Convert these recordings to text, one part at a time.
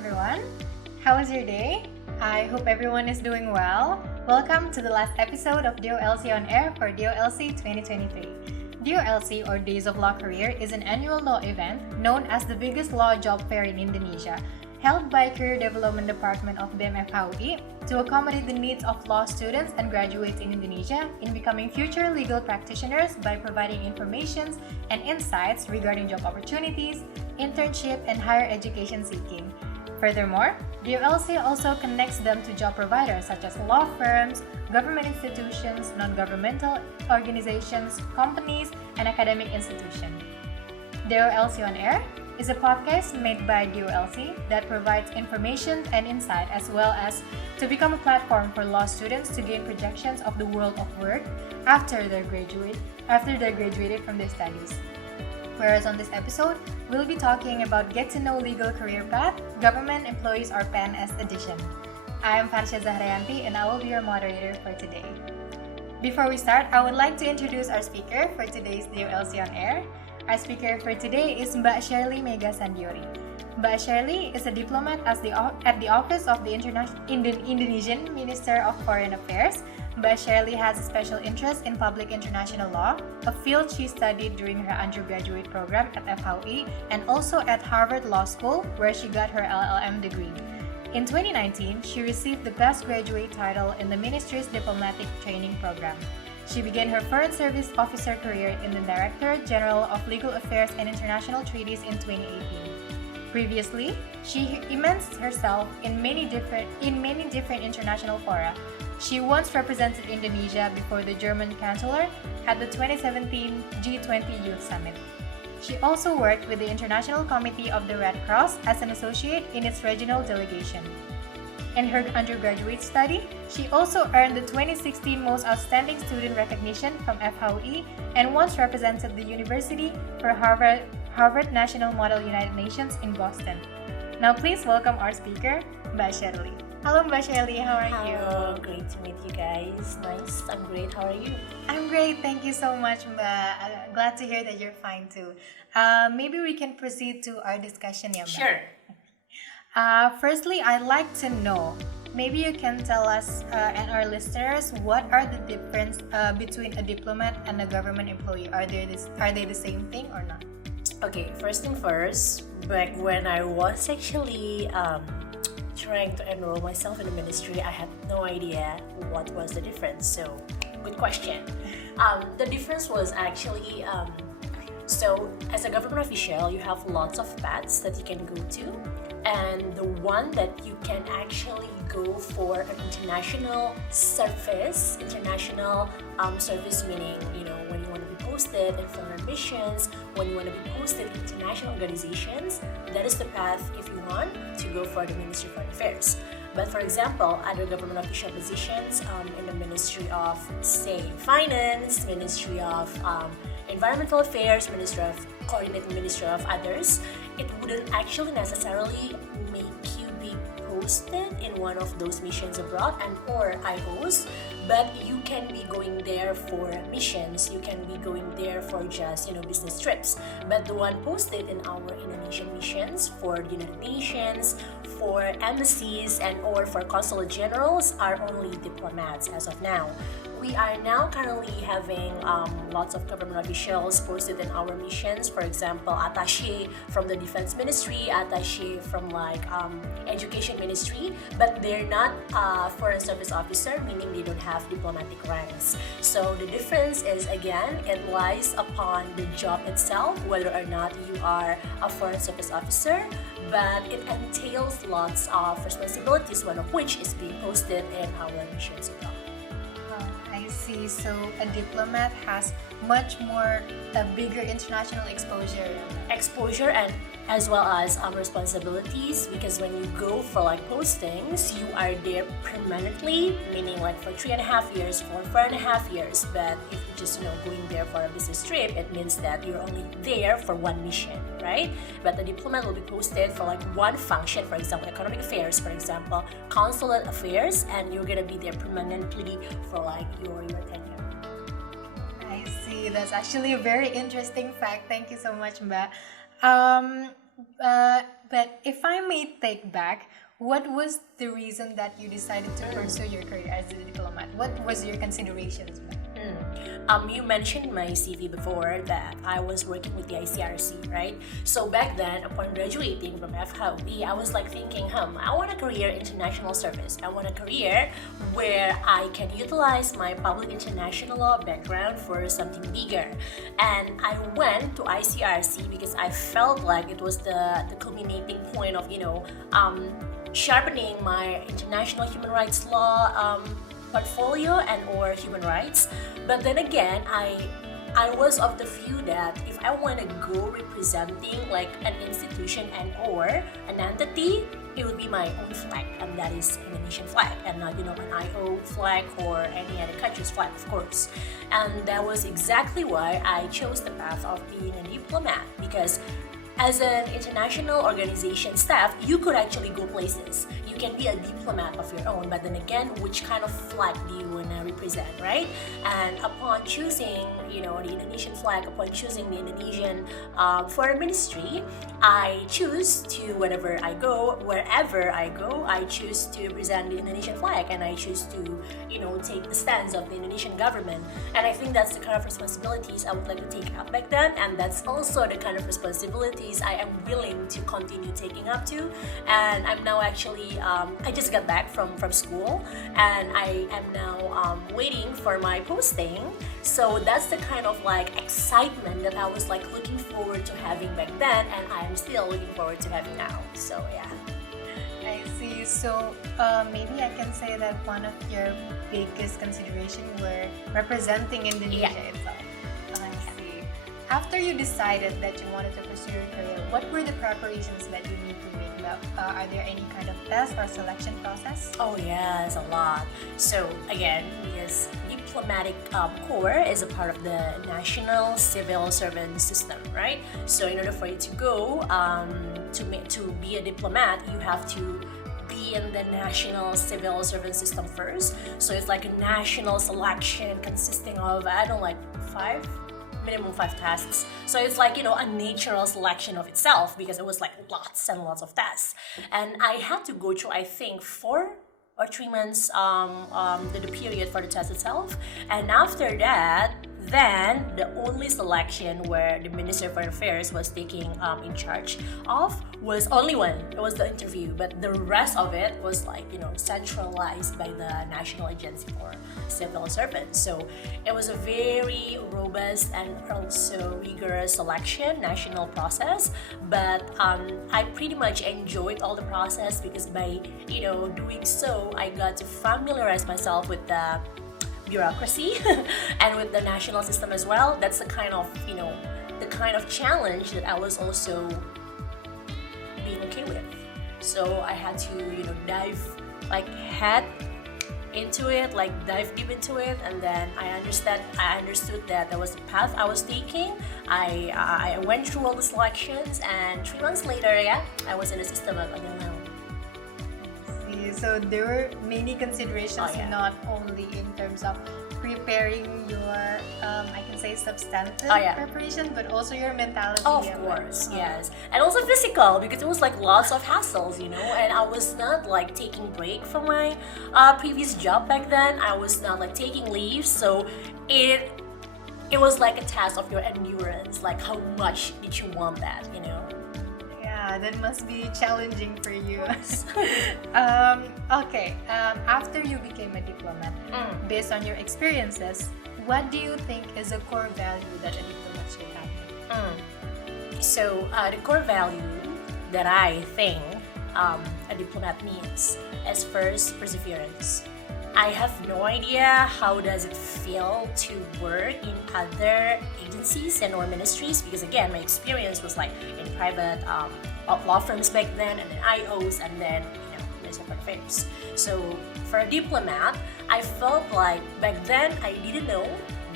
everyone. How was your day? I hope everyone is doing well. Welcome to the last episode of DOLC on Air for DOLC 2023. DOLC, or Days of Law Career, is an annual law event known as the biggest law job fair in Indonesia, held by Career Development Department of BMFHUI to accommodate the needs of law students and graduates in Indonesia in becoming future legal practitioners by providing information and insights regarding job opportunities, internship, and higher education seeking. Furthermore, DOLC also connects them to job providers such as law firms, government institutions, non-governmental organizations, companies, and academic institutions. DOLC on Air is a podcast made by DOLC that provides information and insight, as well as to become a platform for law students to gain projections of the world of work after they graduated from their studies. Whereas on this episode, we'll be talking about Get to Know Legal Career Path, Government Employees or PNS edition. I am Farsha Zahrayanti and I will be your moderator for today. Before we start, I would like to introduce our speaker for today's DOLC on Air. Our speaker for today is Mbak Sherley Mega Sandiori. Mbak Sherley is a diplomat at the Office of the Indonesian Minister of Foreign Affairs. Mbak Sherley has a special interest in public international law, a field she studied during her undergraduate program at FHUI and also at Harvard Law School, where she got her LLM degree. In 2019, she received the Best Graduate title in the Ministry's Diplomatic Training Program. She began her Foreign Service Officer career in the Director General of Legal Affairs and International Treaties in 2018. Previously, she immersed herself in many different international fora. She once represented Indonesia before the German Chancellor at the 2017 G20 Youth Summit. She also worked with the International Committee of the Red Cross as an associate in its regional delegation. In her undergraduate study, she also earned the 2016 Most Outstanding Student recognition from FHUI and once represented the university for Harvard National Model United Nations in Boston. Now please welcome our speaker, Mbak Sherley. Hello Mbak Sherley, how are you? Hello, great to meet you guys. Nice, I'm great. How are you? I'm great, thank you so much, Mbak. Glad to hear that you're fine too. Maybe we can proceed to our discussion, yeah, Mbak? Sure. Firstly, I'd like to know, maybe you can tell us and our listeners, what are the difference between a diplomat and a government employee? Are they the same thing or not? Okay, first thing first, back when I was actually trying to enroll myself in the ministry, I had no idea what was the difference. So, good question. The difference was actually, so as a government official, you have lots of paths that you can go to. And the one that you can actually go for an international service meaning, when you want to be posted in foreign missions, when you want to be posted in international organizations, that is the path if you want to go for the Ministry of Foreign Affairs. But for example, other government official positions in the Ministry of, say, Finance, Ministry of Environmental Affairs, Coordinating Ministry of others, it wouldn't actually necessarily make you be posted in one of those missions abroad and or IOs, but you can be going there for missions, you can be going there for just business trips. But the one posted in our Indonesian missions for the United Nations, for embassies and or for consulate generals are only diplomats as of now. We are now currently having lots of government officials posted in our missions. For example, attaché from the Defense Ministry, attaché from Education Ministry, but they're not Foreign Service Officer, meaning they don't have diplomatic ranks. So the difference is, again, it lies upon the job itself, whether or not you are a Foreign Service Officer, but it entails lots of responsibilities, one of which is being posted in our missions abroad. I see. So a diplomat has a bigger international exposure. And as well as responsibilities, because when you go for postings, you are there permanently, meaning for 3.5 years, for 4.5 years. But if you're just going there for a business trip, it means that you're only there for one mission, right? But the diplomat will be posted for one function, for example, economic affairs, for example, consulate affairs, and you're gonna be there permanently for your tenure. I see. That's actually a very interesting fact. Thank you so much, Mbak. But if I may take back, what was the reason that you decided to pursue your career as a diplomat? What was your considerations back? You mentioned my CV before that I was working with the ICRC, right? So back then, upon graduating from FHOE, I was like thinking, I want a career in international service. I want a career where I can utilize my public international law background for something bigger. And I went to ICRC because I felt like it was the culminating point of, sharpening my international human rights law portfolio and or human rights. But then again, I was of the view that if I want to go representing like an institution and or an entity, it would be my own flag, and that is Indonesian flag, and not an IO flag or any other country's flag, of course. And that was exactly why I chose the path of being a diplomat, because as an international organization staff, you could actually go places. You can be a diplomat of your own, but then again, which kind of flag do you want to represent, right? And upon choosing, the Indonesian flag, upon choosing the Indonesian foreign ministry, I choose to, wherever I go, I choose to represent the Indonesian flag, and I choose to, take the stance of the Indonesian government. And I think that's the kind of responsibilities I would like to take up back then, and that's also the kind of responsibilities I am willing to continue taking up to. And I'm now actually, I just got back from school, and I am now waiting for my posting. So that's the kind of like excitement that I was like looking forward to having back then, and I'm still looking forward to having now. So yeah. I see. So maybe I can say that one of your biggest consideration were representing Indonesia itself. I see. After you decided that you wanted to pursue your career, what were the preparations that you need to make? Are there any kind of test or selection process? Oh yes, a lot. So again, yes, diplomatic corps is a part of the national civil servant system, right? So in order for you to go to be a diplomat, you have to be in the national civil servant system first. So it's like a national selection consisting of minimum 5 tests. So it's like, a natural selection of itself, because it was like lots and lots of tests. And I had to go through, I think, 4 or 3 months the period for the test itself. And after that, then the only selection where the Minister of Foreign Affairs was taking in charge of was only one. It was the interview, but the rest of it was like, centralized by the National Agency for Civil Servants. So it was a very robust and also rigorous selection, national process. But I pretty much enjoyed all the process, because by, doing so, I got to familiarize myself with the bureaucracy and with the national system as well. That's the kind of challenge that I was also being okay with. So I had to dive head into it, dive deep into it, and then I understood that was the path I was taking. I went through all the selections, and 3 months later, I was in the system until now. So there were many considerations, not only in terms of preparing your, I can say substantive preparation, but also your mentality. Of course, yes. And also physical, because it was like lots of hassles, and I was not like taking break from my previous job back then. I was not like taking leave, so it was like a test of your endurance, like how much did you want that, Yeah, that must be challenging for you. Okay, after you became a diplomat, based on your experiences, what do you think is a core value that a diplomat should have? So the core value that I think a diplomat needs is first perseverance. I have no idea how does it feel to work in other agencies and or ministries, because again, my experience was like in private law firms back then, and then IOs, and then Minister of Affairs. So for a diplomat, I felt like back then I didn't know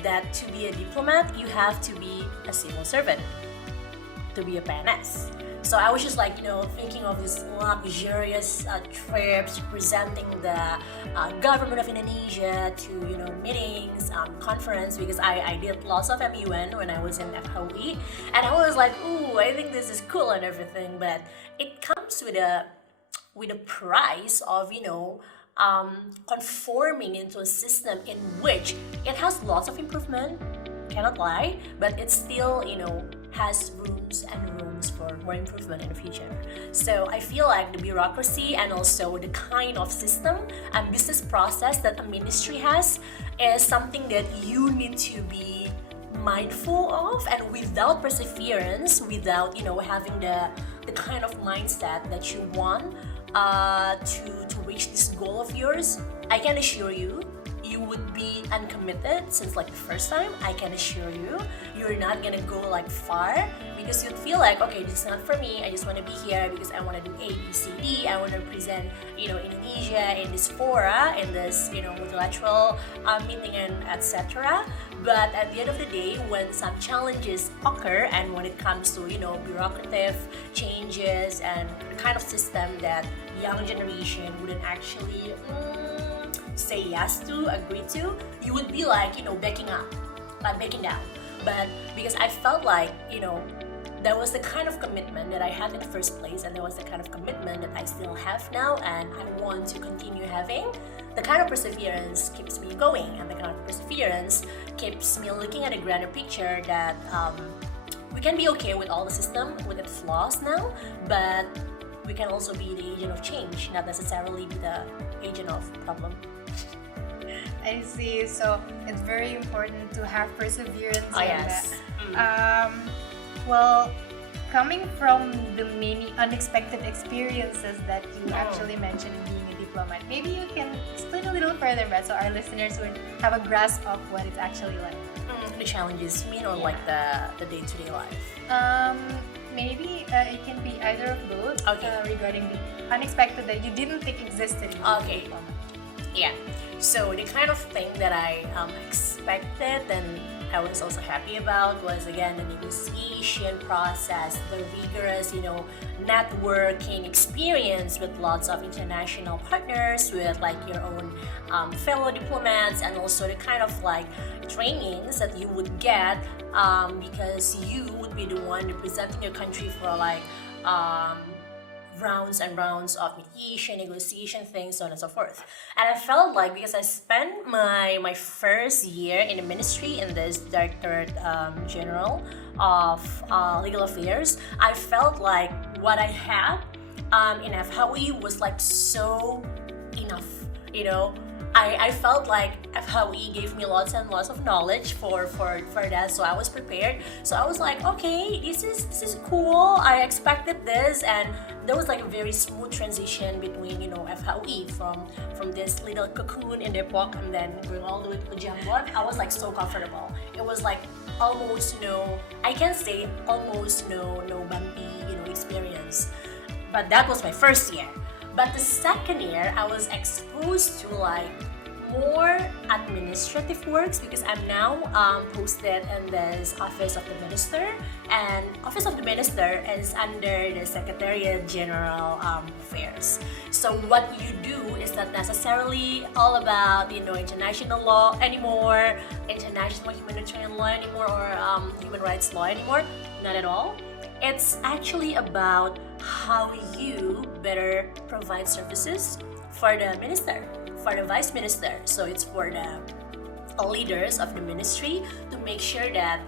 that to be a diplomat you have to be a civil servant, to be a PNS, So I was just like, thinking of these luxurious trips, presenting the government of Indonesia to, meetings, conference, because I did lots of MUN when I was in FHOE, and I was like, ooh, I think this is cool and everything, but it comes with a price of, conforming into a system in which it has lots of improvement, cannot lie, but it still, has rooms and rooms for more improvement in the future. So I feel like the bureaucracy and also the kind of system and business process that a ministry has is something that you need to be mindful of, and without perseverance, without having the kind of mindset that you want to reach this goal of yours, I can assure you, you would be uncommitted since like the first time. I can assure you, you're not gonna go like far, because you'd feel like, okay, this is not for me. I just want to be here because I want to do A, B, C, D. I want to represent, Indonesia in this fora, in this, multilateral meeting and etc. But at the end of the day, when some challenges occur, and when it comes to, bureaucratic changes and the kind of system that young generation wouldn't actually say yes to, agree to, you would be like, backing down. But because I felt like, that was the kind of commitment that I had in the first place, and that was the kind of commitment that I still have now, and I want to continue having. The kind of perseverance keeps me going, and the kind of perseverance keeps me looking at a grander picture that we can be okay with all the system, with its flaws now, but we can also be the agent of change, not necessarily be the agent of problem. I see. So it's very important to have perseverance. Oh, yes. Well, coming from the many unexpected experiences that you actually mentioned being a diplomat, maybe you can explain a little further, but so our listeners would have a grasp of what it's actually like. The challenges, you mean, or like the day-to-day life? Maybe it can be either of both. Okay. Regarding the unexpected that you didn't think existed in Okay. diplomat. Yeah. So the kind of thing that I expected and I was also happy about was, again, the negotiation process, the rigorous, networking experience with lots of international partners, with like your own fellow diplomats, and also the kind of like trainings that you would get because you would be the one representing your country for like rounds and rounds of mediation, negotiation, things, so on and so forth. And I felt like, because I spent my first year in the ministry, in this Directorate General of Legal Affairs, I felt like what I had in FHOE was like so enough, I felt like FHOE gave me lots and lots of knowledge for that, so I was prepared. So I was like, okay, this is cool. I expected this, and there was like a very smooth transition between FHOE from this little cocoon in Depok and then going all the way to Jambon. I was like so comfortable. It was like almost no bumpy experience. But that was my first year. But the second year, I was exposed to like more administrative works, because I'm now posted in this Office of the Minister, and Office of the Minister is under the Secretariat General Affairs. So what you do is not necessarily all about international law anymore, international humanitarian law anymore, or human rights law anymore. Not at all. It's actually about how you better provide services for the minister, for the vice minister. So it's for the leaders of the ministry to make sure that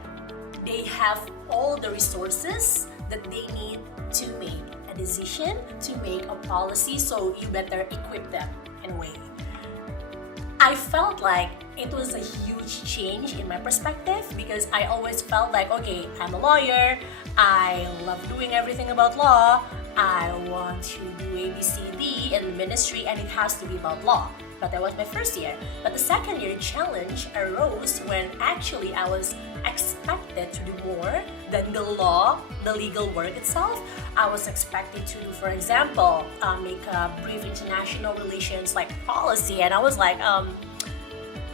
they have all the resources that they need to make a decision, to make a policy. So you better equip them in a way. I felt like it was a huge change in my perspective, because I always felt like, okay, I'm a lawyer, I love doing everything about law, I want to do A, B, C, D in the ministry, and it has to be about law. But that was my first year. But the second year challenge arose when actually I was expected to do more than the law, the legal work itself. I was expected to do, for example, make a brief international relations like policy, and I was like, I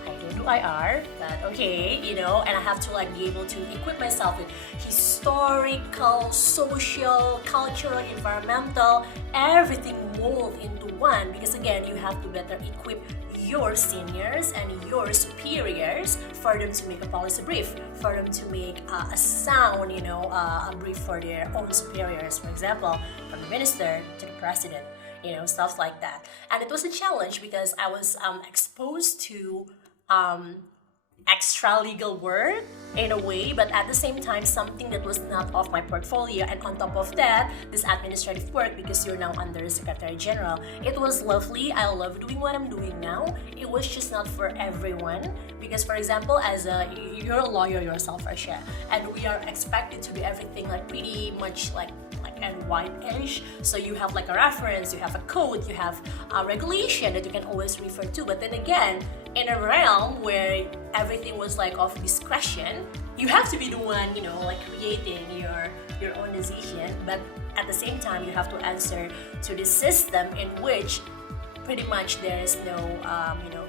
don't know UIR, but okay, and I have to like be able to equip myself with historical, social, cultural, environmental, everything mold into one, because again, you have to better equip your seniors and your superiors for them to make a policy brief, for them to make a sound, a brief for their own superiors, for example, from the minister to the president, stuff like that. And it was a challenge because I was exposed to extra legal work in a way, but at the same time something that was not off my portfolio. And on top of that, this administrative work, because you're now under Secretary General, it was lovely. I love doing what I'm doing now. It was just not for everyone, because for example, you're a lawyer yourself, Arsha, and we are expected to do everything like pretty much like and white-ish. So you have like a reference, you have a code, you have a regulation that you can always refer to. But then again, in a realm where everything was like of discretion, you have to be the one, like creating your own decision. But at the same time, you have to answer to the system in which pretty much there is no,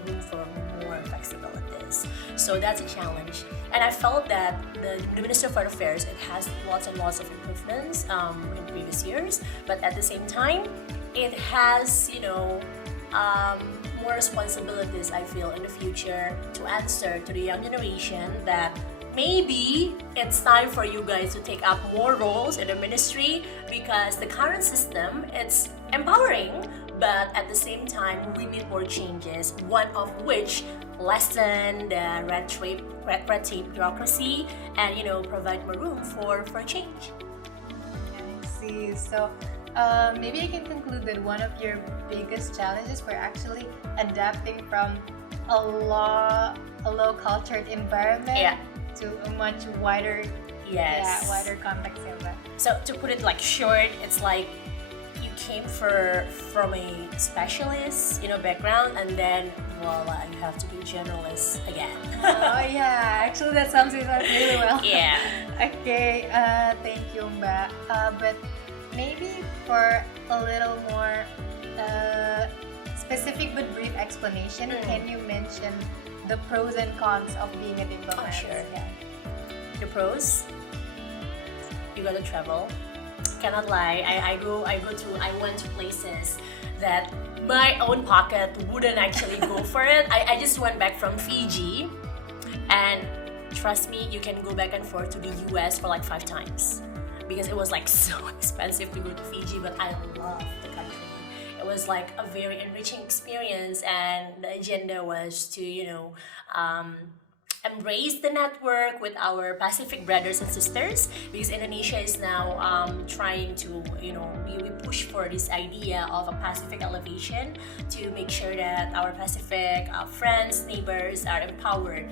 room for more flexibilities. So that's a challenge. And I felt that the Minister of Foreign Affairs, it has lots and lots of improvements in previous years, but at the same time, it has, more responsibilities, I feel, in the future to answer to the young generation that maybe it's time for you guys to take up more roles in the ministry, because the current system, it's empowering, but at the same time, we need more changes, one of which lessen the red tape bureaucracy and, provide more room for change. I see. So maybe I can conclude that one of your biggest challenges were actually adapting from a low-cultured environment to a much wider, wider context. So to put it like short, it's like you came from a specialist, background, and then voila, you have to be generalist again. Oh yeah, actually that sums it up really well. Yeah. Okay, thank you, Mbak. But maybe for a little more specific but brief explanation, can you mention the pros and cons of being a diplomat? Oh, sure. Yeah. The pros, you gotta travel. Cannot lie, I went to places that my own pocket wouldn't actually go for it. I just went back from Fiji, and trust me, you can go back and forth to the US for like 5 times, because it was like so expensive to go to Fiji, but I love the country. It was like a very enriching experience, and the agenda was to, embrace the network with our Pacific brothers and sisters, because Indonesia is now trying to, we push for this idea of a Pacific elevation to make sure that our Pacific friends, neighbors are empowered,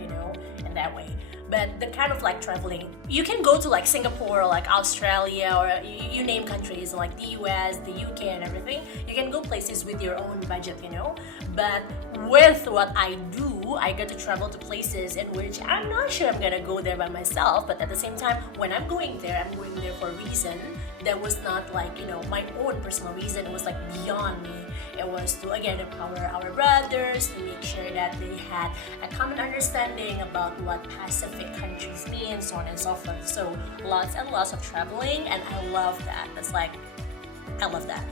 in that way. But the kind of like traveling, you can go to like Singapore or like Australia, or you name countries like the US, the UK and everything. You can go places with your own budget, But with what I do, I get to travel to places in which I'm not sure I'm gonna go there by myself, but at the same time, when I'm going there for a reason that was not like, my own personal reason. It was like beyond me. It was to, again, empower our brothers, to make sure that they had a common understanding about what Pacific countries mean, so on and so forth. So lots and lots of traveling, and I love that. I love that.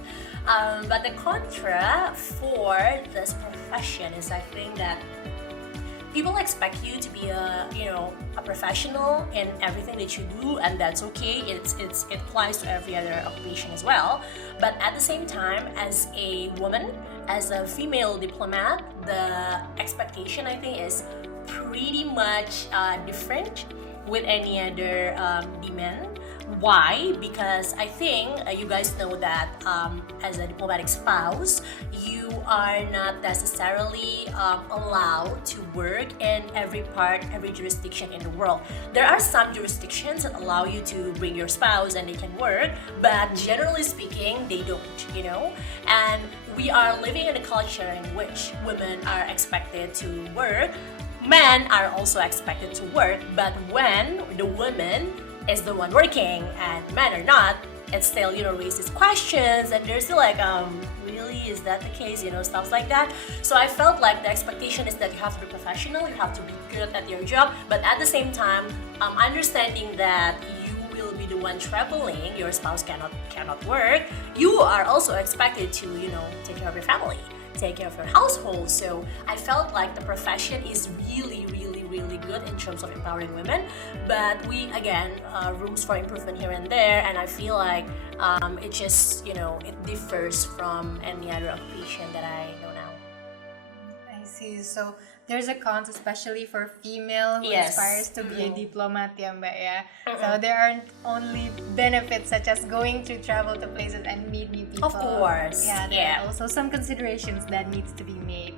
But the contra for this profession is, I think, that people expect you to be a professional in everything that you do, and that's okay. It applies to every other occupation as well. But at the same time, as a woman, as a female diplomat, the expectation, I think, is pretty much different with any other demand. Why? Because I think you guys know that as a diplomatic spouse, you are not necessarily allowed to work in every jurisdiction in the world. There are some jurisdictions that allow you to bring your spouse and they can work, but generally speaking, they don't, And we are living in a culture in which women are expected to work. Men are also expected to work, but when the woman is the one working and men are not, it still, raises questions, and they're still like, really, is that the case? Stuff like that. So I felt like the expectation is that you have to be professional, you have to be good at your job, but at the same time, understanding that you will be the one traveling, your spouse cannot work, you are also expected to, take care of your family, take care of your household. So I felt like the profession is really, really, really good in terms of empowering women, but we, again, rooms for improvement here and there, and I feel like it just, it differs from any other occupation that I know now. I see. So there's a cons, especially for female who Yes. aspires to be a diplomat, ya Mbak ya. So there aren't only benefits such as going to travel to places and meet new people. Of course. Yeah, there are also some considerations that needs to be made.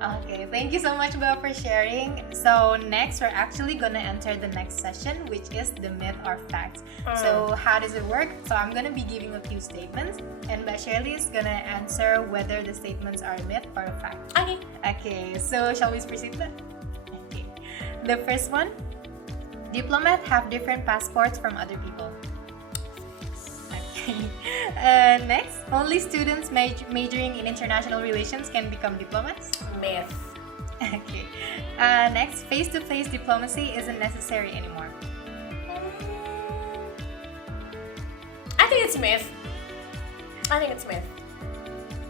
Okay, thank you so much, Mbak, for sharing. So next, we're actually gonna enter the next session, which is the myth or fact. So how does it work? So I'm gonna be giving a few statements, and Mbak Sherley is gonna answer whether the statements are a myth or a fact. Okay. Okay, so shall we proceed then? Okay. The first one, diplomats have different passports from other people. Okay. Next, only students majoring in international relations can become diplomats. Myth. Okay. Next, face-to-face diplomacy isn't necessary anymore. I think it's myth.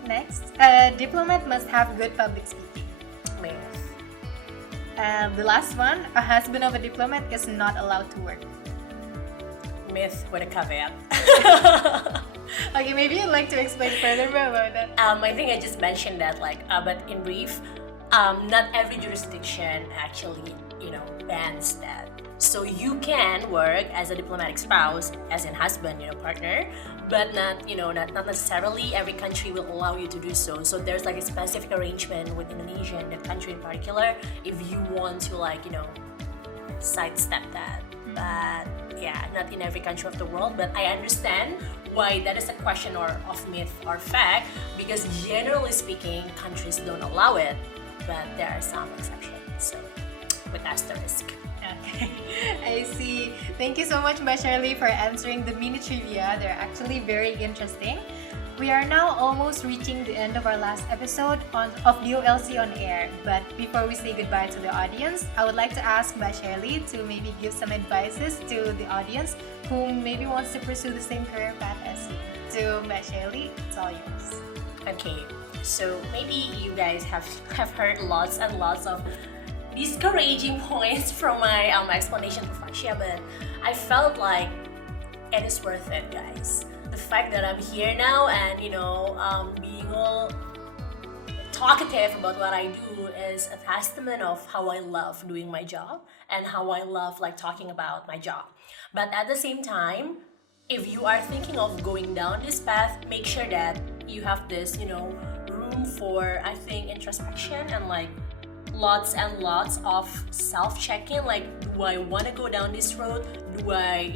Next, a diplomat must have good public speaking. Myth. The last one, a husband of a diplomat is not allowed to work. Myth with a caveat. Okay, maybe you'd like to explain further about that. I think I just mentioned that, but in brief, not every jurisdiction actually, bans that. So you can work as a diplomatic spouse, as in husband, partner, but not necessarily every country will allow you to do so. So there's like a specific arrangement with Indonesia, the country in particular, if you want to sidestep that. But yeah, not in every country of the world. But I understand why that is a question of myth or fact, because generally speaking, countries don't allow it, but there are some exceptions. So with asterisk. Okay, I see. Thank you so much, Mbak Sherley, for answering the mini trivia. They're actually very interesting. We are now almost reaching the end of our last episode of DOLC on Air. But before we say goodbye to the audience, I would like to ask Mbak Sherley to maybe give some advices to the audience who maybe wants to pursue the same career path as you. So Mbak Sherley, it's all yours. Okay, so maybe you guys have heard lots and lots of discouraging points from my explanation to Fascia, but I felt like it is worth it, guys. The fact that I'm here now and being all talkative about what I do is a testament of how I love doing my job and how I love talking about my job. But at the same time, if you are thinking of going down this path, make sure that you have this room for, I think, introspection and lots and lots of self-checking. Do I want to go down this road? Do I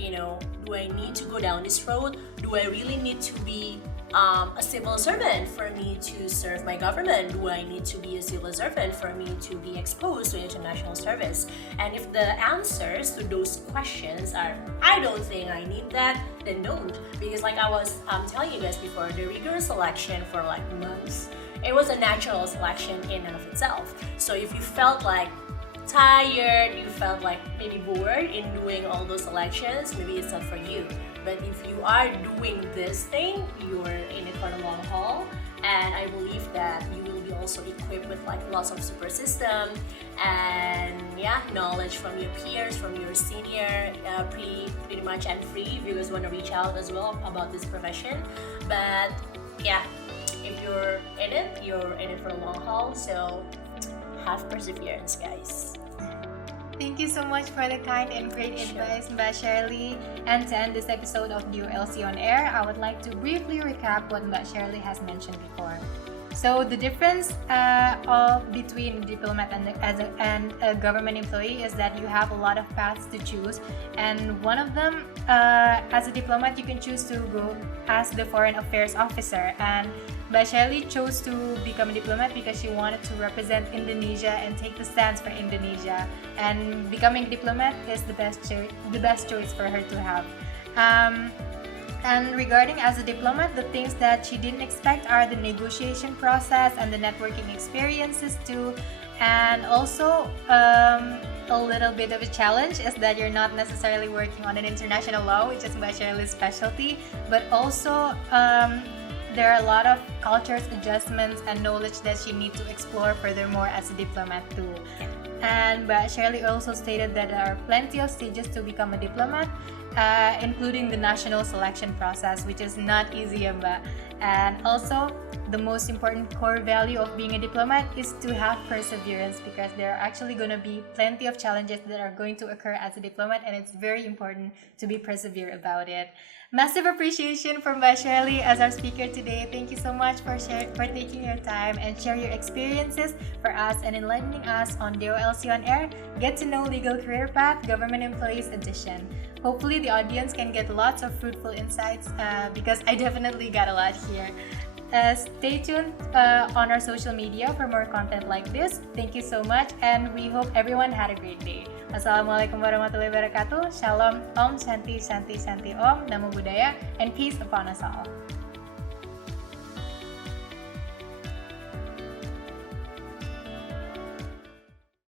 need to go down this road? Do I really need to be a civil servant for me to serve my government? Do I need to be a civil servant for me to be exposed to international service? And if the answers to those questions are, I don't think I need that, then don't. Because I was telling you guys before, the rigorous selection for months, it was a natural selection in and of itself. So if you felt tired, you felt maybe bored in doing all those selections, maybe it's not for you. But if you are doing this thing, you're in it for the long haul, and I believe that you will be also equipped with lots of super system and knowledge from your peers, from your senior, pretty much, and free if you guys want to reach out as well about this profession. But if you're in it for the long haul, so have perseverance, guys. Thank you so much for the kind and great advice, Mbak Sherley. And to end this episode of DOLC on Air, I would like to briefly recap what Mbak Sherley has mentioned before. So the difference between a diplomat and a government employee is that you have a lot of paths to choose, and one of them, as a diplomat, you can choose to go as the foreign affairs officer. And Mbak Sherley chose to become a diplomat because she wanted to represent Indonesia and take the stance for Indonesia. And becoming a diplomat is the best choice for her to have. And regarding as a diplomat, the things that she didn't expect are the negotiation process and the networking experiences too. And also, a little bit of a challenge is that you're not necessarily working on an international law, which is Mbak Sherley's specialty, but also there are a lot of cultures, adjustments, and knowledge that you need to explore furthermore as a diplomat too. And Mbak Sherley also stated that there are plenty of stages to become a diplomat, including the national selection process, which is not easy, Mbak. And also, the most important core value of being a diplomat is to have perseverance, because there are actually going to be plenty of challenges that are going to occur as a diplomat, and it's very important to be persevere about it. Massive appreciation for Mbak Sherley as our speaker today. Thank you so much for taking your time and share your experiences for us and enlightening us on DOLC on Air, Get to Know Legal Career Path, Government Employees Edition. Hopefully the audience can get lots of fruitful insights because I definitely got a lot here. Stay tuned on our social media for more content like this. Thank you so much, and we hope everyone had a great day. Assalamualaikum warahmatullahi wabarakatuh. Shalom, Om, Shanti, Shanti, Shanti, Om, Namo Buddhaya, and peace upon us all.